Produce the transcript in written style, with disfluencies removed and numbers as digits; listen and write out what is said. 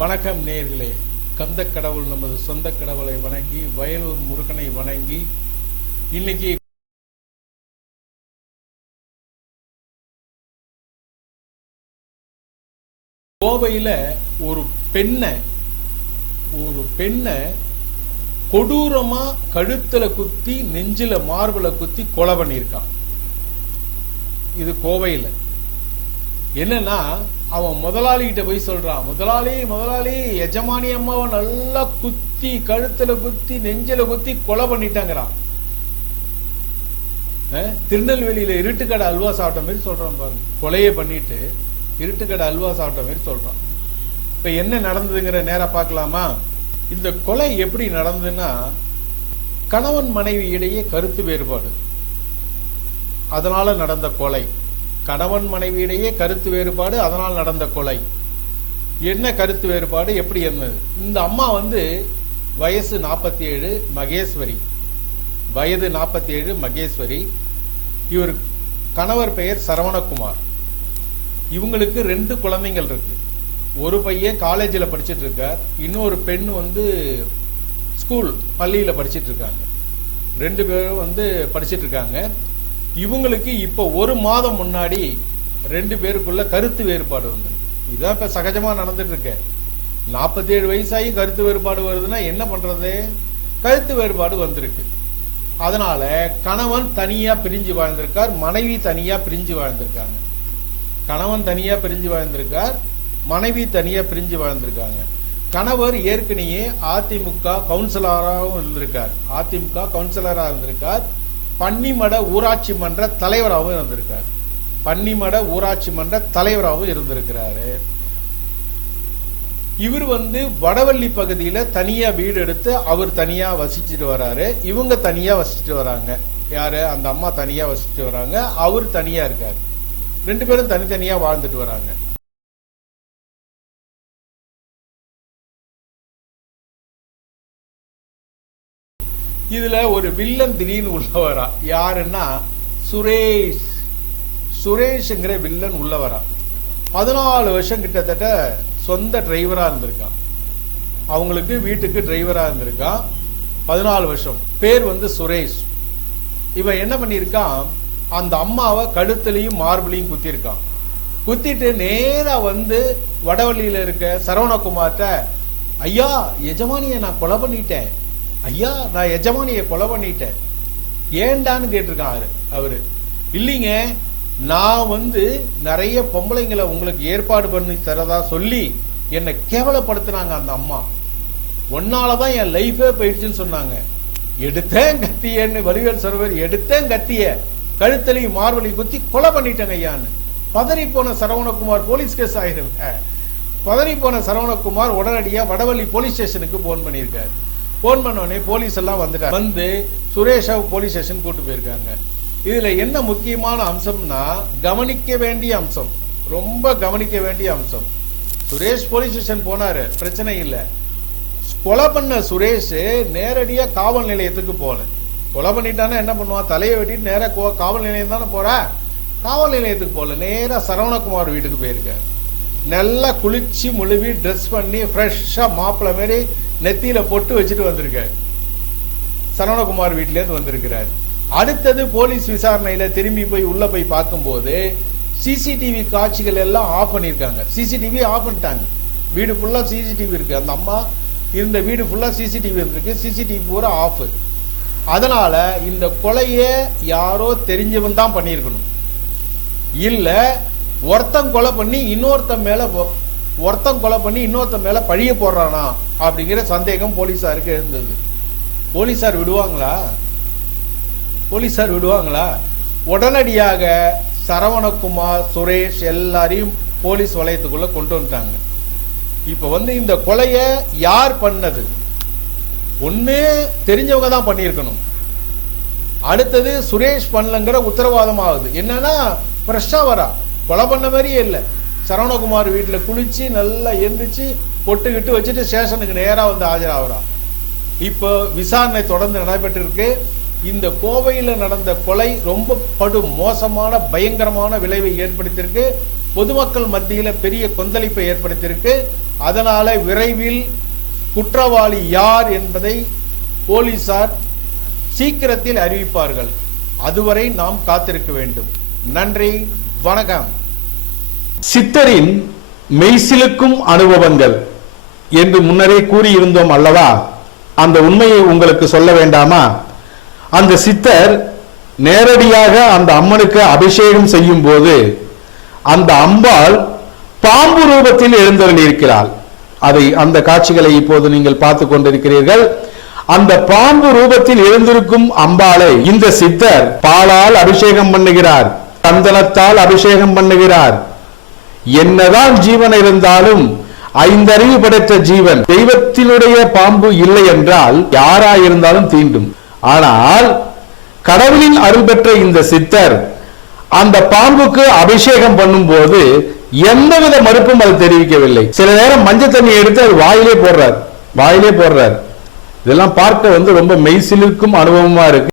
வணக்கம் நேயர்களே. கந்த கடவுள் நமது சொந்த கடவுளை வணங்கி, வயலூர் முருகனை வணங்கி, இன்னைக்கு கோவையில ஒரு பெண்ணை கொடூரமா கழுத்துல குத்தி, நெஞ்சில மார்புல குத்தி கொலை பண்ணியிருக்கான். இது கோவையில. என்னன்னா, அவன் முதலாளிகிட்ட போய் சொல்றான், முதலாளி எஜமானி அம்மாவை நல்லா குத்தி, கழுத்துல குத்தி, நெஞ்சில குத்தி கொலை பண்ணிட்டாங்கிறான். திருநெல்வேலியில இருட்டுக்கடை அல்வா சாப்பிட்ட மாதிரி சொல்றான் பாருங்க. கொலையை பண்ணிட்டு இருட்டுக்கடை அல்வா சாப்பிட்ட மாதிரி சொல்றான். இப்ப என்ன நடந்ததுங்கிற நேரா பார்க்கலாமா? இந்த கொலை எப்படி நடந்ததுன்னா, கணவன் மனைவி இடையே கருத்து வேறுபாடு, அதனால நடந்த கொலை. கணவன் மனைவியிடையே கருத்து வேறுபாடு, அதனால் நடந்த கொலை. என்ன கருத்து வேறுபாடு, எப்படி இருந்தது? இந்த அம்மா வயசு 47, மகேஸ்வரி. வயது 47, மகேஸ்வரி. இவர் கணவர் பெயர் சரவணகுமார். இவங்களுக்கு 2 குழந்தைகள் இருக்கு. ஒரு பையன் காலேஜில் படிச்சுட்டு இருக்கார், இன்னொரு பெண் ஸ்கூல் பள்ளியில படிச்சுட்டு இருக்காங்க. 2 பேரும் படிச்சுட்டு இருக்காங்க. இவங்களுக்கு இப்ப 1 மாதம் முன்னாடி 2 பேருக்குள்ள கருத்து வேறுபாடு வந்திருக்கு. இதான் இப்ப சகஜமா நடந்துட்டு இருக்க. 47 வயசாகி கருத்து வேறுபாடு வருதுன்னா என்ன பண்றது? கருத்து வேறுபாடு வந்திருக்கு. அதனால கணவன் தனியா பிரிஞ்சு வாழ்ந்திருக்கார், மனைவி தனியா பிரிஞ்சு வாழ்ந்திருக்காங்க. கணவன் தனியா பிரிஞ்சு வாழ்ந்திருக்கார், மனைவி தனியா பிரிஞ்சு வாழ்ந்திருக்காங்க. கணவர் ஏற்கனவே அதிமுக கவுன்சிலராகவும் இருந்திருக்கார். பன்னிமட ஊராட்சி மன்ற தலைவராகவும் இருந்திருக்கிறாரு. இவர் வடவள்ளி பகுதியில தனியா வீடு எடுத்து அவர் தனியா வசிச்சுட்டு வராரு, இவங்க தனியா வசிச்சுட்டு வராங்க. யாரு? அந்த அம்மா தனியா வசிச்சுட்டு வராங்க, அவர் தனியா இருக்காரு. 2 பேரும் தனித்தனியா வாழ்ந்துட்டு வராங்க. இதுல ஒரு வில்லன் திடீர்னு உள்ளவரா. யாருன்னா சுரேஷ்ங்கிற வில்லன் உள்ளவரா. 14 வருஷம் கிட்டத்தட்ட சொந்த டிரைவரா இருந்திருக்கான். அவங்களுக்கு வீட்டுக்கு டிரைவரா இருந்திருக்கான் 14 வருஷம். பேர் சுரேஷ். இவன் என்ன பண்ணிருக்கான், அந்த அம்மாவை கழுத்துலையும் மார்பிளையும் குத்திருக்கான். குத்திட்டு நேரா வடவள்ளியில இருக்க சரவணகுமார்ட்ட, ஐயா எஜமானிய நான் கொலை பண்ணிட்டேன், ஏண்டான்னு கேட்டிருக்கான் அவரு. இல்லைங்க, நான் நிறைய பொம்பளைங்களை உங்களுக்கு ஏற்பாடு பண்ணி தரதா சொல்லி என்னை கேவலப்படுத்தினாங்க அந்த அம்மா. ஒன்னாலதான் என் லைஃபே போயிடுச்சுன்னு சொன்னாங்க. எடுத்தேன் கத்தியன்னு வடிவேல் சர்வர், எடுத்தேன் கத்திய கழுத்தலையும் மார்பலையும் குத்தி கொலை பண்ணிட்டேங்க ஐயான்னு. பதறி போன சரவணகுமார் போலீஸ் கேஸ் ஆயிருங்க. பதறி போன சரவணகுமார் உடனடியா வடவள்ளி போலீஸ் ஸ்டேஷனுக்கு போன் பண்ணியிருக்காரு. போன் பண்ணோடனே போலீஸ் எல்லாம் வந்துட்டாங்க. சுரேஷா போலீஸ் ஸ்டேஷன் கூட்டு போயிருக்காங்க. இதுல என்ன முக்கியமான அம்சம்னா, கவனிக்க வேண்டிய அம்சம், ரொம்ப கவனிக்க வேண்டிய அம்சம். சுரேஷ் போலீஸ் ஸ்டேஷன் போனாரு, பிரச்சனை இல்ல. கொலை பண்ண சுரேஷ் நேரடியா காவல் நிலையத்துக்கு போல. கொலை பண்ணிட்டானா என்ன பண்ணுவான்? தலையை வெட்டிட்டு நேரா காவல் நிலையம் தானே போற. காவல் நிலையத்துக்கு போல, நேரா சரவணகுமார் வீட்டுக்கு போயிருக்காரு. நல்லா குளிச்சு முழுவி ட்ரெஸ் பண்ணி ஃப்ரெஷ்ஷா மாப்பிள்ள மாதிரி நெத்தியில பொட்டு வச்சுட்டு வந்திருக்காரு. சரவணகுமார் வீட்டுல இருந்து வந்திருக்கிறார். அடுத்தது போலீஸ் விசாரணையில திரும்பி போய் உள்ள போய் பார்க்கும்போது சிசிடிவி காட்சிகள் எல்லாம் ஆஃப் பண்ணிருக்காங்க. சிசிடிவி ஆஃப் பண்ணிட்டாங்க. வீடு ஃபுல்லா சிசிடிவி இருக்கு. அந்த அம்மா இருந்த வீடு ஃபுல்லா சிசிடிவி இருக்கு. சிசிடிவி பூரா ஆஃப். அதனால இந்த கொலையை யாரோ தெரிஞ்சவன் தான் பண்ணியிருக்கணும். இல்ல ஒருத்தன் கொலை பண்ணி இன்னொருத்தன் மேல பழிய போடுறானா அப்படிங்கிற சந்தேகம் போலீசாருக்கு இருந்தது. போலீசார் விடுவாங்களா? உடனடியாக சரவணகுமார், சுரேஷ் எல்லாரையும் போலீஸ் வளையத்துக்குள்ள கொண்டு வந்துட்டாங்க. இப்ப இந்த கொலைய யார் பண்ணது? ஒண்ணு தெரிஞ்சவங்க தான் பண்ணியிருக்கணும். அடுத்தது சுரேஷ் பண்ணலங்கிற உத்தரவாதம் ஆகுது. என்னன்னா, ஃப்ரெஷ்ஷா வரா, கொலை பண்ண மாதிரியே இல்லை. சரவணகுமார் வீட்டுல குளிச்சு நல்லா எந்திரிச்சு பொட்டுக்கிட்டு வச்சுட்டு ஸ்டேஷனுக்கு நேரா ஆஜராகிறா. இப்போ விசாரணை தொடர்ந்து நடைபெற்று இருக்கு. இந்த கோவையில் நடந்த கொலை ரொம்ப படு மோசமான பயங்கரமான விளைவை ஏற்படுத்தியிருக்கு. பொதுமக்கள் மத்தியில பெரிய கொந்தளிப்பை ஏற்படுத்தியிருக்கு. அதனால விரைவில் குற்றவாளி யார் என்பதை போலீசார் சீக்கிரத்தில் அறிவிப்பார்கள். அதுவரை நாம் காத்திருக்க வேண்டும். நன்றி, வணக்கம். சித்தரின் மெய்சிலுக்கும் அனுபவங்கள் என்று முன்னரே கூறியிருந்தோம் அல்லவா? அந்த உண்மையை உங்களுக்கு சொல்ல வேண்டாமா? அந்த சித்தர் நேரடியாக அந்த அம்மனுக்கு அபிஷேகம் செய்யும் போது அந்த அம்பாள் பாம்பு ரூபத்தில் எழுந்தருளியிருக்கிறாள். அந்த காட்சிகளை இப்போது நீங்கள் பார்த்து கொண்டிருக்கிறீர்கள். அந்த பாம்பு ரூபத்தில் எழுந்திருக்கும் அம்பாளை இந்த சித்தர் பாலால் அபிஷேகம் பண்ணுகிறார், சந்தனத்தால் அபிஷேகம் பண்ணுகிறார். என்னதான் ஜீவன் இருந்தாலும் ஐந்தறிவு படைத்த ஜீவன், தெய்வத்தினுடைய பாம்பு இல்லை என்றால் யாராயிருந்தாலும் தீண்டும். ஆனால் கடவுளின் அருள் பெற்ற இந்த சித்தர் அந்த பாம்புக்கு அபிஷேகம் பண்ணும் போது எந்தவித மறுப்பும் அது தெரிவிக்கவில்லை. சில நேரம் மஞ்சள் தண்ணி எடுத்து அது வாயிலே போடுறார். இதெல்லாம் பார்க்க ரொம்ப மெய்சிலிருக்கும் அனுபவமா இருக்கு.